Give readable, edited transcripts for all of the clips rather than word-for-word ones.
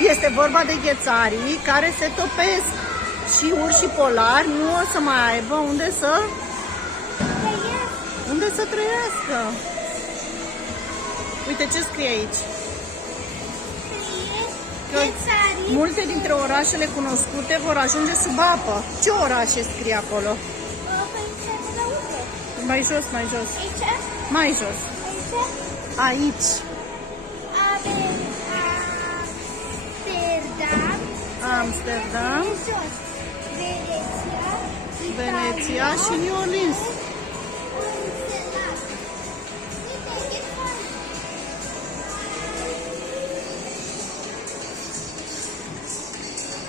Este vorba de ghețarii care se topesc și urșii polari nu o să mai aibă unde să trăiască. Uite ce scrie aici. Că multe dintre orașele cunoscute vor ajunge sub apă. Ce orașe scrie acolo? Mai jos, mai jos. Mai jos. Aici. Amsterdam, Veneția și New Orleans.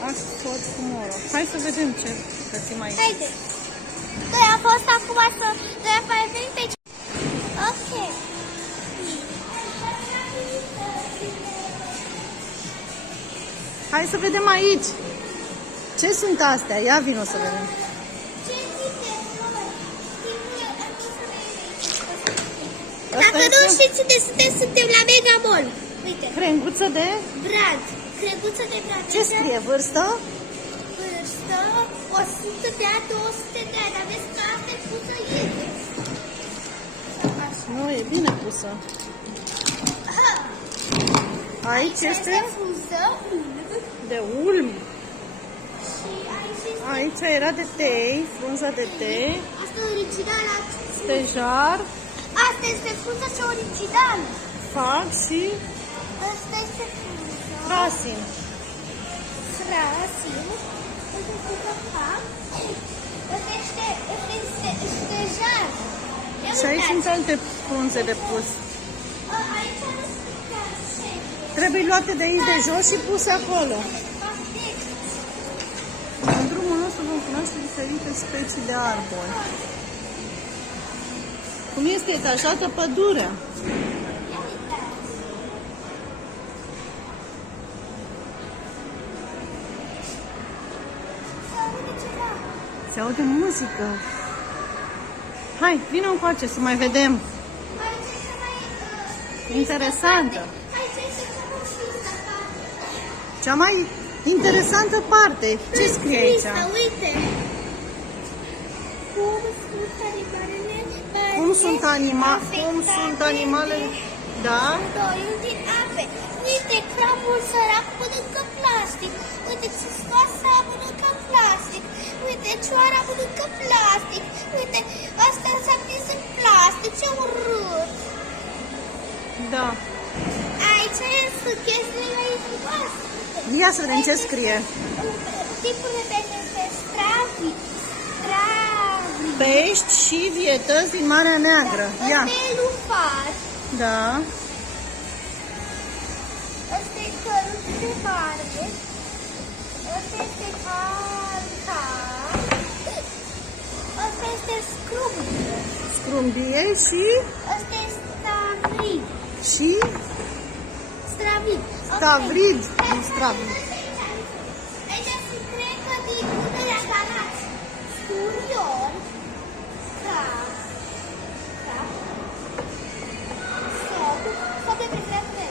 Oxford tomorrow. Hai să vedem ce găsim aici. Haide. Noi am fost acum să mai venim pe aici. Ok. Hai să vedem aici. Ce sunt astea? Ia vino să vedem. Dacă nu știți unde suntem la Mega Mall. Uite. Crenguță de? Brad. Crenguță de brad. Ce scrie? Vârstă? Vârstă 100 de ani, 200 de ani. Aveți că asta e pusă ieri. Nu, e bine pusă. Aici este de ulm. Aici era de tei, frunza de tei. Asta e originală. Stejar. Asta este frunza și original. Fac și Asta este frunza. frasin. Frasin. Asta este stejar. Și aici sunt alte frunze de pus. Aici nu sunt. Trebuie luate de aici de jos și puse acolo. În drumul nostru vom cunoaște diferite specii de arbori. Cum este etajată pădurea. Se aude muzică. Hai, vină încoace să mai vedem. Interesantă. Cea mai interesantă parte. Ce scrie aici? Uite. Cum sunt animalele? Da? Doiul din ape. Uite, crabul sărac mănâncă plastic. Uite, țescoasa mănâncă plastic. Uite, cioara mănâncă plastic. Uite, asta s-a prins în plastic. Ce urât. Da. Aici sunt chestiile mai frumoase. Ia să vedem ce scrie. Tipul de pește este stravit. Pești și vietăți din Marea Neagră. Ia. Asta e lufar. Da. Asta e căruț de mare. Asta este carca. Asta este scrumbie. Scrumbie și? Asta e stravid. Și? Stravid. Stavrid. Stravrid. Aici sunt crecă din puterea Galați. Sturion. Crab. Sob de preferate.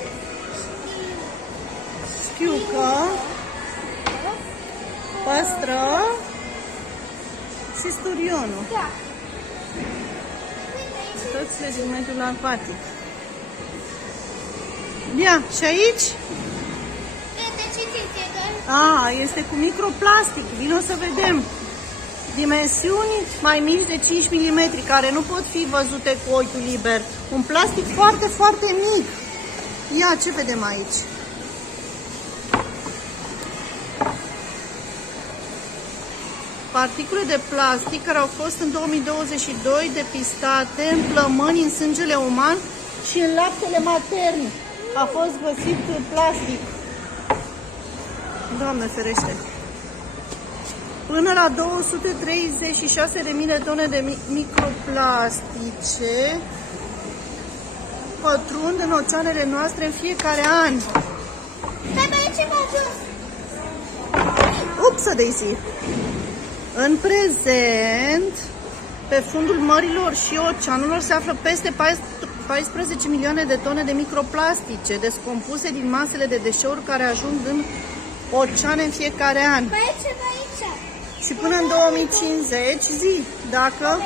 Șchiucă. Păstră. Și sturionul. Da. Toți din mediul acvatic. Ia, și aici? Este cu microplastic. Vino să vedem. Dimensiuni mai mici de 5 mm, care nu pot fi văzute cu ochiul liber. Un plastic foarte, foarte mic. Ia, ce vedem aici? Particule de plastic care au fost în 2022 depistate în plămâni, în sângele uman și în laptele matern. A fost găsit plastic. Doamne ferește! Până la 236.000 de tone de microplastice pătrund în oceanele noastre în fiecare an. Upsă, Daisy! În prezent, pe fundul mărilor și oceanelor se află peste 14 milioane de tone de microplastice descompuse din masele de deșeuri care ajung în oceane în fiecare an. Mai e ceva aici. Și până în 2050, dacă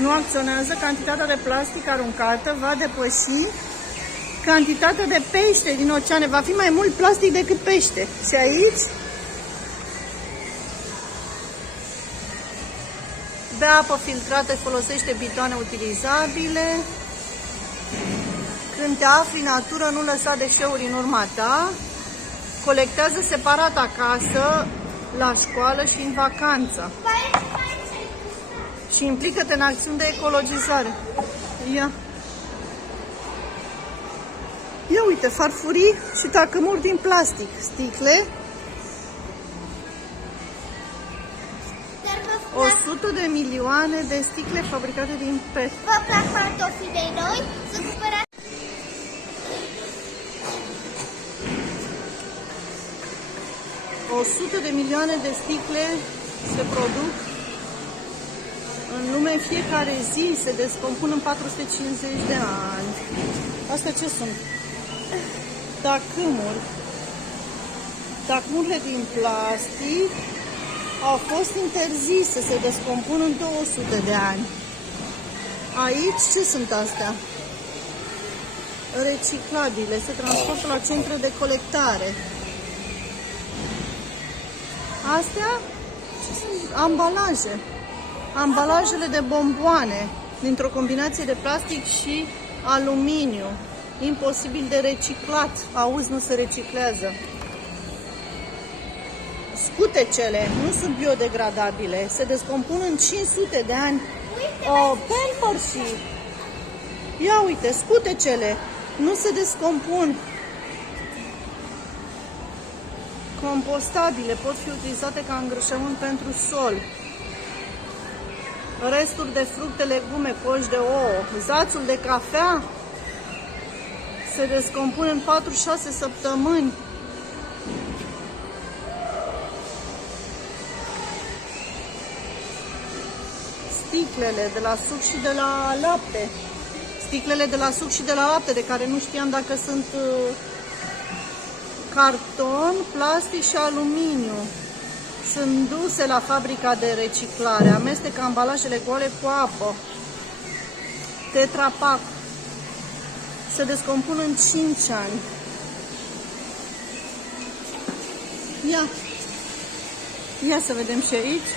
nu acționează, cantitatea de plastic aruncată va depăși cantitatea de pește din oceane. Va fi mai mult plastic decât pește. Și aici, bea apă filtrată, folosește bitoane utilizabile. Când te afli în natură, nu lăsa deșeuri în urma ta. Colectează separat acasă, la școală și în vacanță. Și implică-te în acțiuni de ecologizare. Ia uite, farfurii și tacâmuri din plastic, sticle. 100 de milioane de sticle fabricate din PET. Vă plac pantofii de noi? Să cumpărați. 100 de milioane de sticle se produc în lume, fiecare zi se descompun în 450 de ani. Astea ce sunt? Tacâmuri. Tacâmurile din plastic au fost interzise, se descompun în 200 de ani. Aici ce sunt astea? Reciclabile, se transportă la centre de colectare. Astea ce sunt? Ambalaje. Ambalajele de bomboane dintr-o combinație de plastic și aluminiu. Imposibil de reciclat. Auzi, nu se reciclează. Scutecele nu sunt biodegradabile. Se descompun în 500 de ani. Pampers-ii. Ia uite, scutecele nu se descompun. Compostabile, pot fi utilizate ca îngrășământ pentru sol. Resturi de fructe, legume, coși de ouă. Zațul de cafea se descompune în 4-6 săptămâni. Sticlele de la suc și de la lapte. Sticlele de la suc și de la lapte, de care nu știam dacă sunt carton, plastic și aluminiu. Sunt duse la fabrica de reciclare. Amestecă ambalajele goale cu apă. Tetra Pak. Se descompun în 5 ani. Ia să vedem și aici.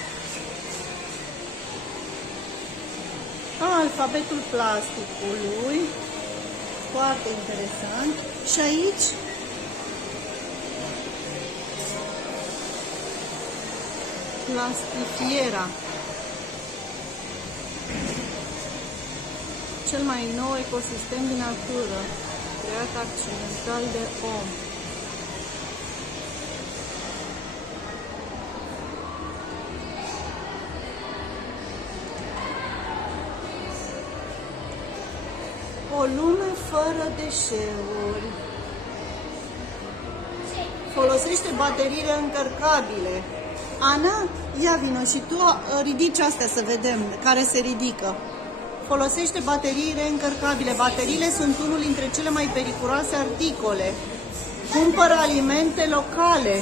Alfabetul plasticului. Foarte interesant. Și aici plastifiera. Cel mai nou ecosistem din natură, creat accidental de om. O lume fără deșeuri. Folosește baterii reîncărcabile. Ana, ia vino și tu ridici astea să vedem, care se ridică. Folosește baterii reîncărcabile. Bateriile sunt unul dintre cele mai periculoase articole. Cumpără alimente locale.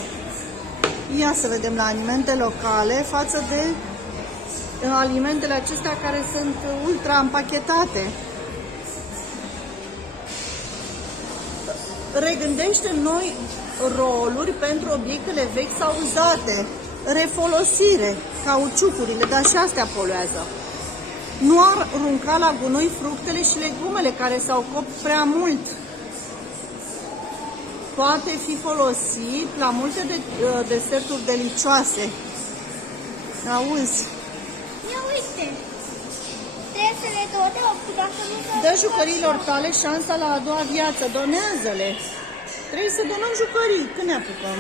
Ia să vedem la alimente locale față de alimentele acestea care sunt ultra împachetate. Regândește noi roluri pentru obiectele vechi sau uzate. Refolosire, cauciucurile, dar și astea poluează. Nu arunca la gunoi fructele și legumele care s-au copt prea mult. Poate fi folosit la multe deserturi delicioase. Auzi? Ia uite! Trebuie să le donăm, dacă nu se... Dă jucăriilor tale șansa la a doua viață, donează-le. Trebuie să donăm jucării, când ne apucăm?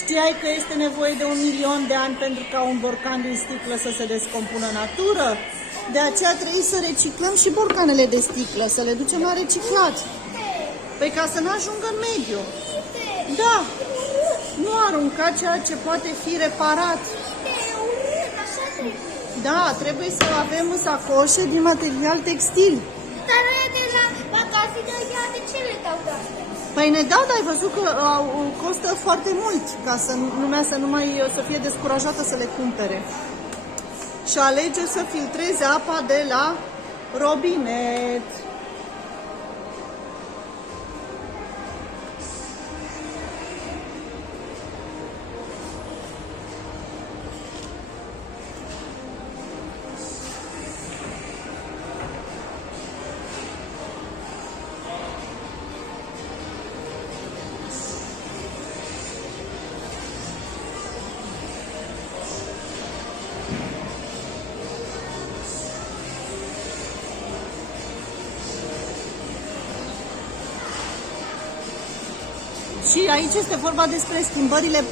Știai că este nevoie de 1.000.000 de ani pentru ca un borcan din sticlă să se descompună în natură? De aceea trebuie să reciclăm și borcanele de sticlă, să le ducem la reciclat. Păi ca să nu ajungă în mediu. Da, nu arunca ceea ce poate fi reparat. Da, trebuie să avem sacoșe din material textil. Dar noi de la magazină, ia de ce le dau de astea? Păi ne dau, dar ai văzut că costă foarte mult ca să lumea să fie descurajată să le cumpere. Și alege să filtreze apa de la robinet. Și aici este vorba despre schimbările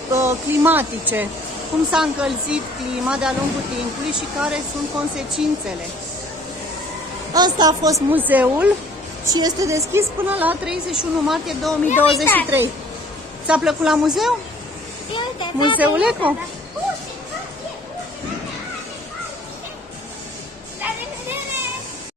climatice, cum s-a încălzit clima de-a lungul timpului și care sunt consecințele. Asta a fost muzeul și este deschis până la 31 martie 2023. Ți-a plăcut la muzeu? Uite, Muzeul Eco? Da.